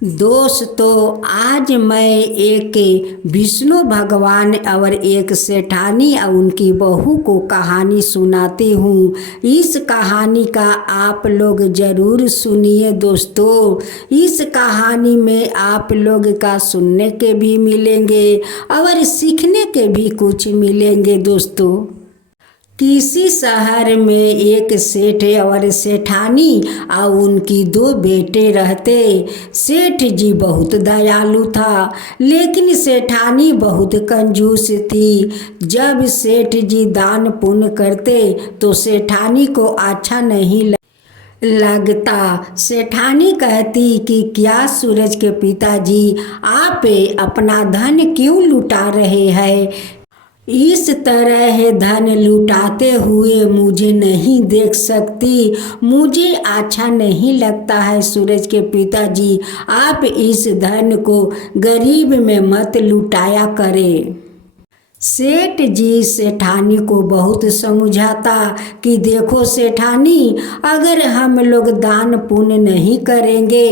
दोस्तों, आज मैं एक विष्णु भगवान और एक सेठानी और उनकी बहू को कहानी सुनाती हूँ। इस कहानी का आप लोग ज़रूर सुनिए दोस्तों। इस कहानी में आप लोग का सुनने के भी मिलेंगे और सीखने के भी कुछ मिलेंगे दोस्तों। किसी शहर में एक सेठ और सेठानी और उनकी दो बेटे रहते। सेठ जी बहुत दयालु था, लेकिन सेठानी बहुत कंजूस थी। जब सेठ जी दान पुण्य करते तो सेठानी को अच्छा नहीं लगता। सेठानी कहती कि क्या सूरज के पिताजी, आप अपना धन क्यों लुटा रहे हैं? इस तरह धन लुटाते हुए मुझे नहीं देख सकती। मुझे अच्छा नहीं लगता है सूरज के पिताजी। आप इस धन को गरीब में मत लुटाया करें। सेठ जी सेठानी को बहुत समझाता कि देखो सेठानी, अगर हम लोग दान पुण्य नहीं करेंगे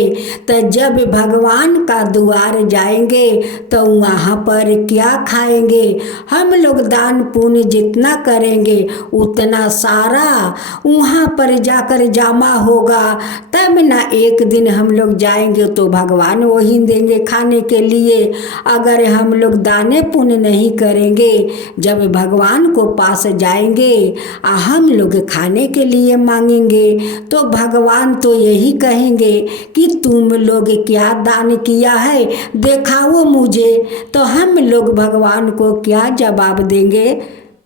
तो जब भगवान का द्वार जाएंगे तो वहाँ पर क्या खाएंगे? हम लोग दान पुण्य जितना करेंगे उतना सारा वहाँ पर जाकर जमा होगा, तब ना एक दिन हम लोग जाएंगे तो भगवान वही देंगे खाने के लिए। अगर हम लोग दाने पुण्य नहीं करेंगे, जब भगवान को पास जाएंगे हम लोग खाने के लिए मांगेंगे तो भगवान तो यही कहेंगे कि तुम लोग क्या दान किया है, दिखाओ मुझे। तो हम लोग भगवान को क्या जवाब देंगे?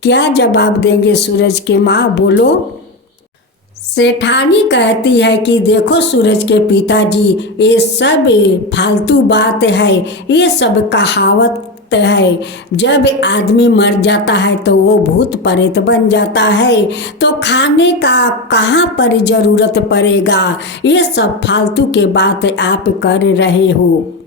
क्या जवाब देंगे सूरज के माँ, बोलो। सेठानी कहती है कि देखो सूरज के पिताजी, ये सब फालतू बात है, ये सब कहावत है। जब आदमी मर जाता है तो वो भूत प्रेत बन जाता है, तो खाने का कहाँ पर जरूरत पड़ेगा? ये सब फालतू के बात आप कर रहे हो।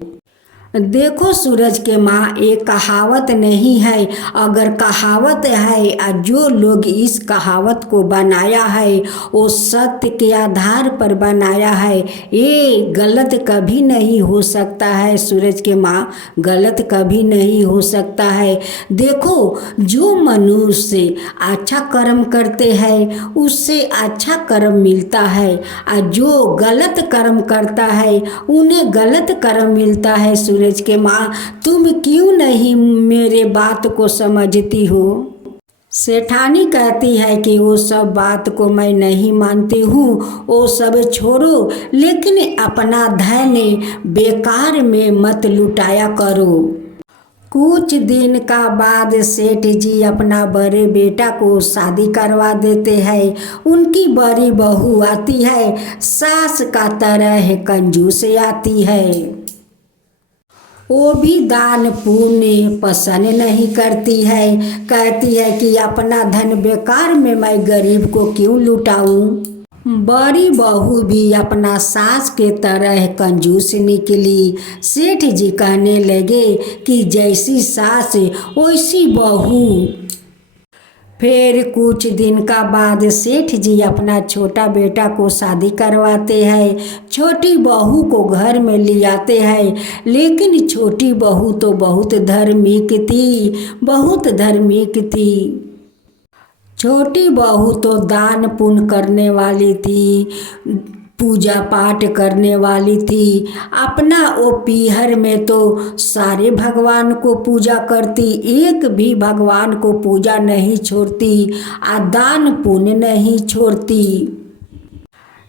देखो सूरज के माँ, एक कहावत नहीं है। अगर कहावत है और जो लोग इस कहावत को बनाया है वो सत्य के आधार पर बनाया है, ये गलत कभी नहीं हो सकता है सूरज के माँ, गलत कभी नहीं हो सकता है। देखो, जो मनुष्य अच्छा कर्म करते हैं उससे अच्छा कर्म मिलता है, और जो गलत कर्म करता है उन्हें गलत कर्म मिलता है। सूरज के माँ, तुम क्यों नहीं मेरे बात को समझती हो? सेठानी कहती है कि वो सब बात को मैं नहीं मानती हूँ, वो सब छोड़ो, लेकिन अपना धन बेकार में मत लुटाया करो। कुछ दिन का बाद सेठ जी अपना बड़े बेटा को शादी करवा देते हैं। उनकी बड़ी बहू आती है, सास का तरह कंजूस आती है। वो भी दान पुण्य पसंद नहीं करती है, कहती है कि अपना धन बेकार में मैं गरीब को क्यों लुटाऊं। बड़ी बहू भी अपना सास के तरह कंजूस निकली। सेठ जी कहने लगे कि जैसी सास वैसी बहू। फिर कुछ दिन का बाद सेठ जी अपना छोटा बेटा को शादी करवाते हैं। छोटी बहू को घर में ले आते हैं, लेकिन छोटी बहू तो बहुत धार्मिक थी, बहुत धार्मिक थी। छोटी बहू तो दान पुण्य करने वाली थी, पूजा पाठ करने वाली थी। अपना वो पीहर में तो सारे भगवान को पूजा करती, एक भी भगवान को पूजा नहीं छोड़ती, दान पुण्य नहीं छोड़ती।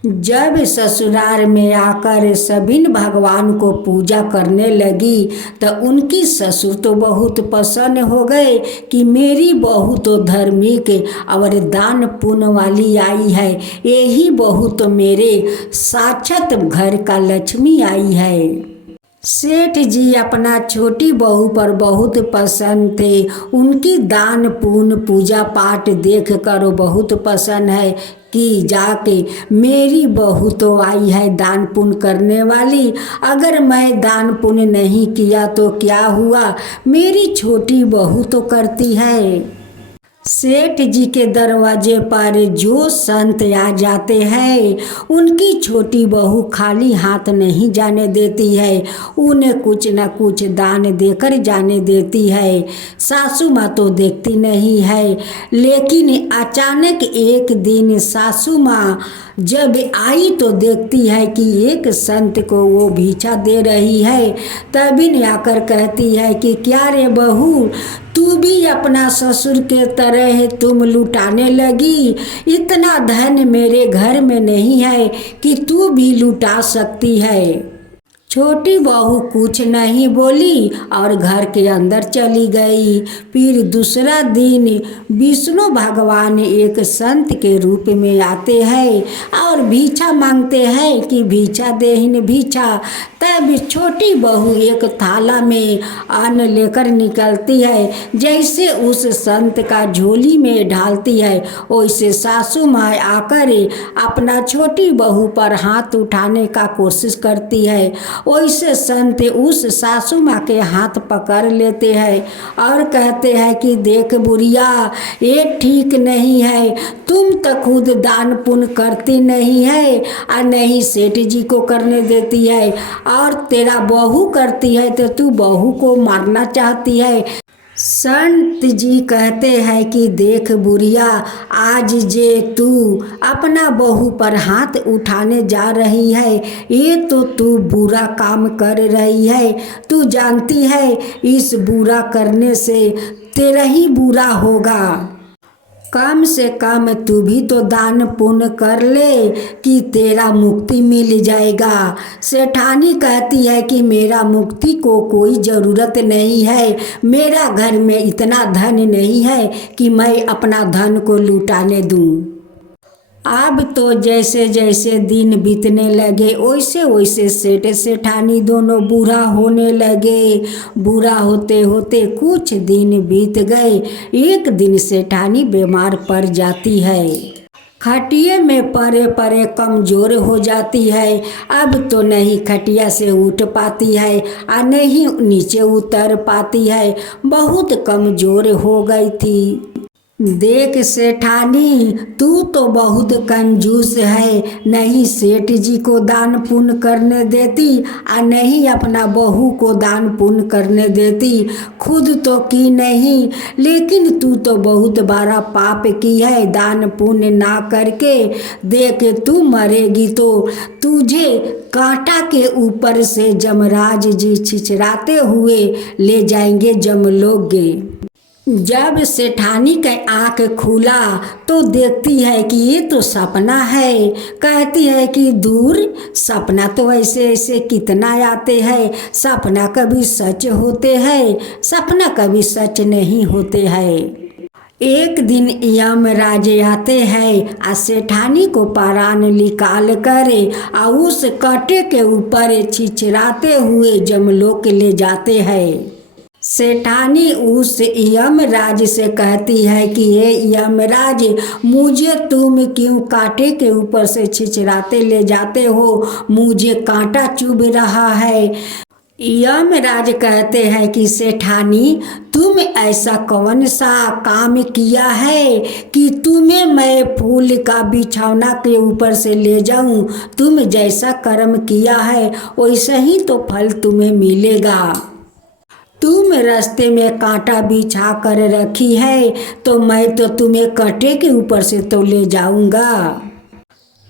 जब ससुराल में आकर सभी भगवान को पूजा करने लगी तो उनकी ससुर तो बहुत पसंद हो गए कि मेरी बहू तो धार्मिक और दान पुण्य वाली आई है, यही बहू तो मेरे साक्षात घर का लक्ष्मी आई है। सेठ जी अपना छोटी बहू पर बहुत पसंद थे। उनकी दान पुण्य पूजा पाठ देख कर बहुत पसंद है कि जाके मेरी बहू तो आई है दान पुण्य करने वाली, अगर मैं दान पुण्य नहीं किया तो क्या हुआ, मेरी छोटी बहू तो करती है। सेठ जी के दरवाजे पर जो संत आ जाते हैं उनकी छोटी बहू खाली हाथ नहीं जाने देती है, उन्हें कुछ न कुछ दान देकर जाने देती है। सासू माँ तो देखती नहीं है, लेकिन अचानक एक दिन सासू माँ जब आई तो देखती है कि एक संत को वो भिक्षा दे रही है। तभी ने आकर कहती है कि क्या रे बहू, तू भी अपना ससुर के तरह तुम लुटाने लगी। इतना धन मेरे घर में नहीं है कि तू भी लुटा सकती है। छोटी बहू कुछ नहीं बोली और घर के अंदर चली गई। फिर दूसरा दिन विष्णु भगवान एक संत के रूप में आते हैं और भिक्षा मांगते हैं कि भिक्षा देहिन भिक्षा। तब छोटी बहू एक थाला में अन्न लेकर निकलती है, जैसे उस संत का झोली में ढालती है वैसे सासू माँ आकर अपना छोटी बहू पर हाथ उठाने का कोशिश करती है। वैसे संत उस सासू माँ के हाथ पकड़ लेते हैं और कहते हैं कि देख बुढ़िया, ये ठीक नहीं है, तुम तो खुद दान पुण्य करती नहीं है और नहीं सेठ जी को करने देती है, और तेरा बहू करती है तो तू बहू को मारना चाहती है। संत जी कहते हैं कि देख बुढ़िया, आज जे तू अपना बहू पर हाथ उठाने जा रही है ये तो तू बुरा काम कर रही है। तू जानती है इस बुरा करने से तेरा ही बुरा होगा। कम से कम तू भी तो दान पुण्य कर ले कि तेरा मुक्ति मिल जाएगा। सेठानी कहती है कि मेरा मुक्ति को कोई ज़रूरत नहीं है, मेरा घर में इतना धन नहीं है कि मैं अपना धन को लुटाने दूँ। अब तो जैसे जैसे दिन बीतने लगे वैसे वैसे सेठ सेठानी दोनों बूढ़ा होने लगे। बूढ़ा होते होते कुछ दिन बीत गए। एक दिन सेठानी बीमार पड़ जाती है, खटिए में परे परे कमज़ोर हो जाती है। अब तो नहीं खटिया से उठ पाती है और नहीं नीचे उतर पाती है, बहुत कमज़ोर हो गई थी। देख सेठानी, तू तो बहुत कंजूस है, नहीं सेठ जी को दान पुण्य करने देती और नहीं अपना बहू को दान पुण्य करने देती। खुद तो की नहीं, लेकिन तू तो बहुत बड़ा पाप की है दान पुण्य ना करके। देख तू मरेगी तो तुझे कांटा के ऊपर से जमराज जी छिछराते हुए ले जाएंगे जमलोक। जब सेठानी का आँख खुला तो देखती है कि ये तो सपना है। कहती है कि दूर, सपना तो ऐसे ऐसे कितना आते हैं, सपना कभी सच होते हैं, सपना कभी सच नहीं होते हैं। एक दिन यमराज आते हैं और सेठानी को प्राण निकाल कर और उस कांटे के ऊपर छिछराते हुए जमलोक ले जाते हैं। सेठानी उस यमराज से कहती है कि हे यमराज, मुझे तुम क्यों कांटे के ऊपर से छिछराते ले जाते हो, मुझे कांटा चुभ रहा है। यमराज कहते हैं कि सेठानी, तुम ऐसा कौन सा काम किया है कि तुम्हें मैं फूल का बिछौना के ऊपर से ले जाऊं। तुम जैसा कर्म किया है वैसा ही तो फल तुम्हें मिलेगा। तुम रास्ते में कांटा बिछा कर रखी है तो मैं तो तुम्हें कांटे के ऊपर से तो ले जाऊंगा।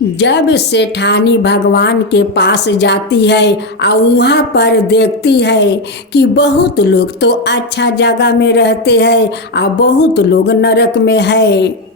जब सेठानी भगवान के पास जाती है और वहाँ पर देखती है कि बहुत लोग तो अच्छा जगह में रहते हैं और बहुत लोग नरक में है।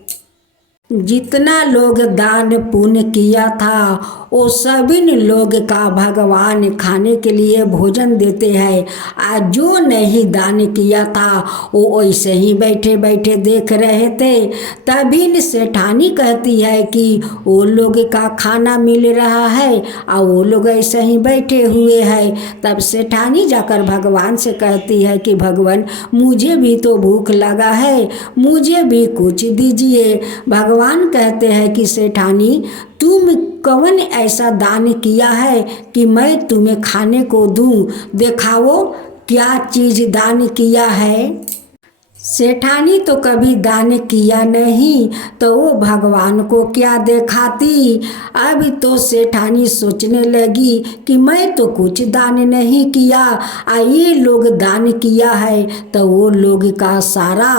जितना लोग दान पुण्य किया था वो सभी लोग का भगवान खाने के लिए भोजन देते हैं, और जो नहीं दान किया था वो ऐसे ही बैठे बैठे देख रहे थे। तभी सेठानी कहती है कि वो लोग का खाना मिल रहा है और वो लोग ऐसे ही बैठे हुए हैं। तब सेठानी जाकर भगवान से कहती है कि भगवान, मुझे भी तो भूख लगा है, मुझे भी कुछ दीजिए। भगवान कहते हैं कि सेठानी, तुम कौन ऐसा दान किया है कि मैं तुम्हें खाने को दूं, दिखाओ क्या चीज़ दान किया है। सेठानी तो कभी दान किया नहीं तो वो भगवान को क्या दिखाती। अब तो सेठानी सोचने लगी कि मैं तो कुछ दान नहीं किया, ये लोग दान किया है तो वो लोग का सारा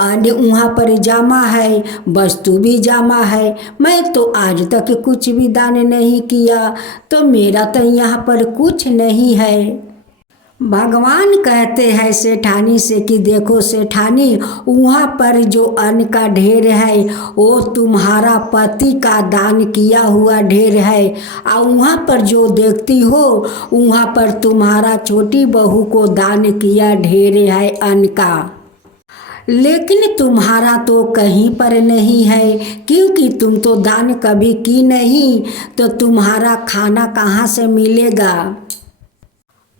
अन्न वहाँ पर जमा है, वस्तु भी जमा है। मैं तो आज तक कुछ भी दान नहीं किया, तो मेरा तो यहाँ पर कुछ नहीं है। भगवान कहते हैं सेठानी से कि देखो सेठानी, वहाँ पर जो अन्न का ढेर है वो तुम्हारा पति का दान किया हुआ ढेर है, और वहाँ पर जो देखती हो वहाँ पर तुम्हारा छोटी बहू को दान किया ढेर है अन्न का, लेकिन तुम्हारा तो कहीं पर नहीं है, क्योंकि तुम तो दान कभी की नहीं, तो तुम्हारा खाना कहाँ से मिलेगा।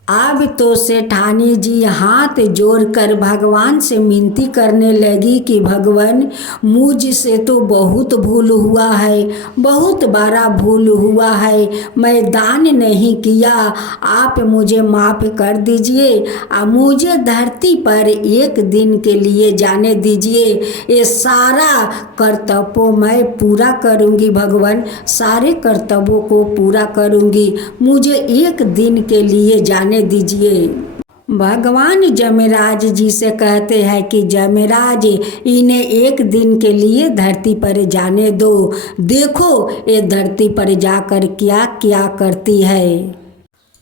अब तो सेठानी जी हाथ जोड़कर भगवान से विनती करने लगी कि भगवान, मुझसे तो बहुत भूल हुआ है, बहुत बड़ा भूल हुआ है, मैं दान नहीं किया, आप मुझे माफ़ कर दीजिए, मुझे धरती पर एक दिन के लिए जाने दीजिए, ये सारा कर्तव्यों मैं पूरा करूँगी भगवान, सारे कर्तव्यों को पूरा करूँगी, मुझे एक दिन के लिए जाने दीजिए। भगवान जमराज जी से कहते हैं कि जमराज, इन्हें एक दिन के लिए धरती पर जाने दो, देखो ये धरती पर जाकर क्या क्या करती है।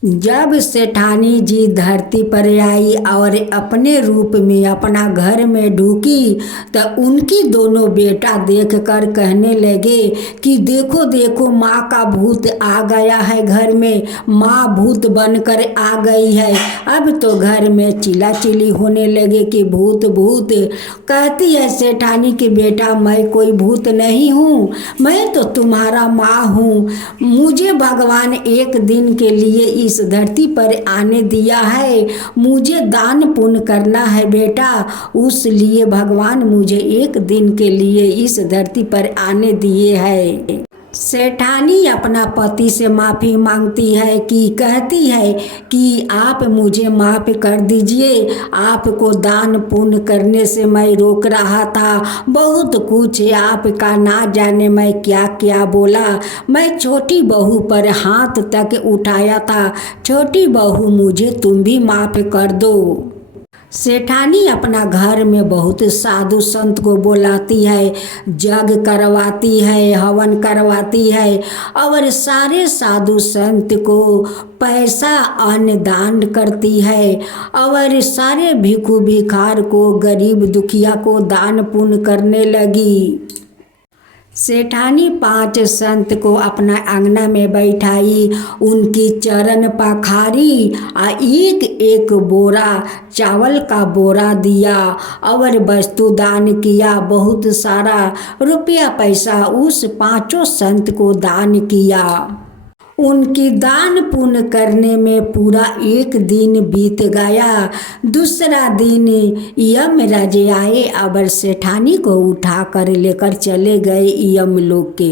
जब सेठानी जी धरती पर आई और अपने रूप में अपना घर में ढूकी, तो उनकी दोनों बेटा देखकर कहने लगे कि देखो देखो, माँ का भूत आ गया है घर में, माँ भूत बनकर आ गई है। अब तो घर में चिल्लाचिल्ली होने लगे कि भूत भूत। कहती है सेठानी कि बेटा, मैं कोई भूत नहीं हूँ, मैं तो तुम्हारा माँ हूँ, मुझे भगवान एक दिन के लिए इस धरती पर आने दिया है, मुझे दान पुण्य करना है बेटा, उस लिए भगवान मुझे एक दिन के लिए इस धरती पर आने दिए है। सेठानी अपना पति से माफ़ी मांगती है कि कहती है कि आप मुझे माफ़ कर दीजिए, आपको दान पुण्य करने से मैं रोक रहा था, बहुत कुछ आपका ना जाने मैं क्या क्या बोला, मैं छोटी बहू पर हाथ तक उठाया था, छोटी बहू मुझे तुम भी माफ़ कर दो। सेठानी अपना घर में बहुत साधु संत को बुलाती है, जग करवाती है, हवन करवाती है, और सारे साधु संत को पैसा अन्न दान करती है, और सारे भिखू भिखार को, गरीब दुखिया को दान पुण्य करने लगी। सेठानी 5 संत को अपना आंगना में बैठाई, उनकी चरण पखारी, एक एक बोरा चावल का बोरा दिया और वस्तु दान किया, बहुत सारा रुपया पैसा उस 5 संत को दान किया। उनकी दान पुण्य करने में पूरा एक दिन बीत गया। दूसरा दिन यमराज आए और सेठानी को उठा कर लेकर चले गए यमलोक के।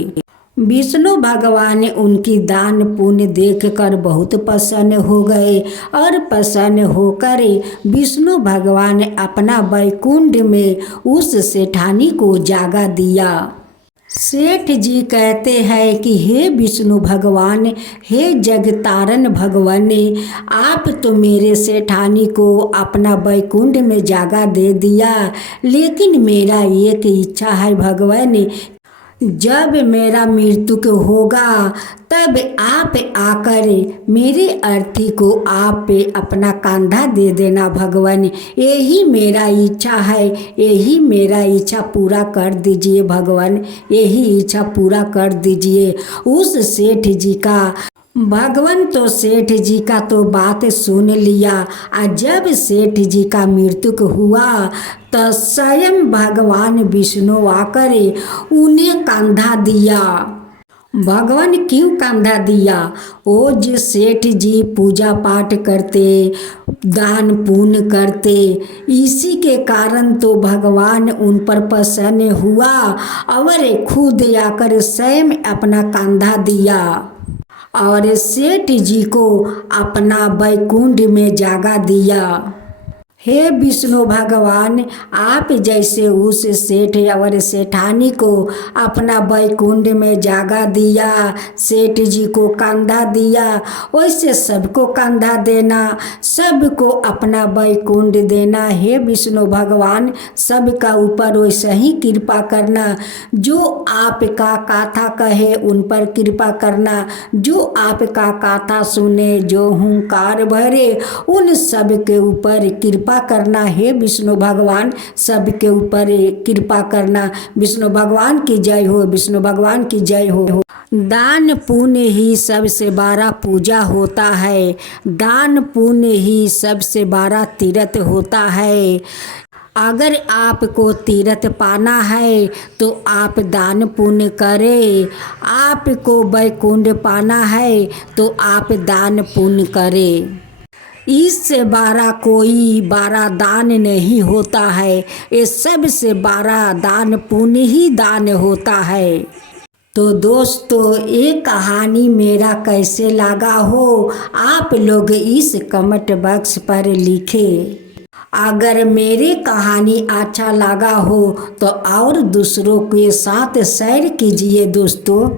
विष्णु भगवान उनकी दान पुण्य देखकर बहुत प्रसन्न हो गए, और प्रसन्न होकर विष्णु भगवान अपना वैकुंठ में उस सेठानी को जागा दिया। सेठ जी कहते हैं कि हे विष्णु भगवान, हे जगतारण भगवान, आप तो मेरे सेठानी को अपना वैकुंठ में जागा दे दिया, लेकिन मेरा एक इच्छा है भगवान, जब मेरा मृत्यु होगा तब आप आकर मेरे अर्थी को आप पे अपना कंधा दे देना भगवान, यही मेरा इच्छा है, यही मेरा इच्छा पूरा कर दीजिए भगवान, यही इच्छा पूरा कर दीजिए। उस सेठ जी का भगवान तो सेठ जी का तो बात सुन लिया, और जब सेठ जी का मृत्यु हुआ तो स्वयं भगवान विष्णु आकर उन्हें कंधा दिया। भगवान क्यों कंधा दिया? वो जो सेठ जी पूजा पाठ करते, दान पुण्य करते, इसी के कारण तो भगवान उन पर प्रसन्न हुआ और खुद आकर स्वयं अपना कंधा दिया और सेठ जी को अपना वैकुंठ में जागा दिया। हे विष्णु भगवान, आप जैसे उस सेठ और सेठानी को अपना बैकुंठ में जगह दिया, सेठ जी को कंधा दिया, वैसे सबको कंधा देना, सबको अपना बैकुंठ देना। हे विष्णु भगवान, सबका ऊपर वैसे ही कृपा करना। जो आपका कथा कहे उन पर कृपा करना, जो आपका कथा सुने, जो हुंकार भरे, उन सब के ऊपर कृपा करना। हे विष्णु भगवान, सबके ऊपर कृपा करना। विष्णु भगवान की जय हो, विष्णु भगवान की जय हो। दान पुण्य ही सबसे बड़ा पूजा होता है, दान पुण्य ही सबसे बड़ा तीर्थ होता है। अगर आपको तीर्थ पाना है तो आप दान पुण्य करें, आपको वैकुंठ पाना है तो आप दान पुण्य करें। इससे बड़ा कोई बड़ा दान नहीं होता है, ये सबसे बड़ा दान पुण्य ही दान होता है। तो दोस्तों, ये कहानी मेरा कैसे लगा हो, आप लोग इस कमेंट बॉक्स पर लिखें। अगर मेरी कहानी अच्छा लगा हो तो और दूसरों के साथ शेयर कीजिए दोस्तों।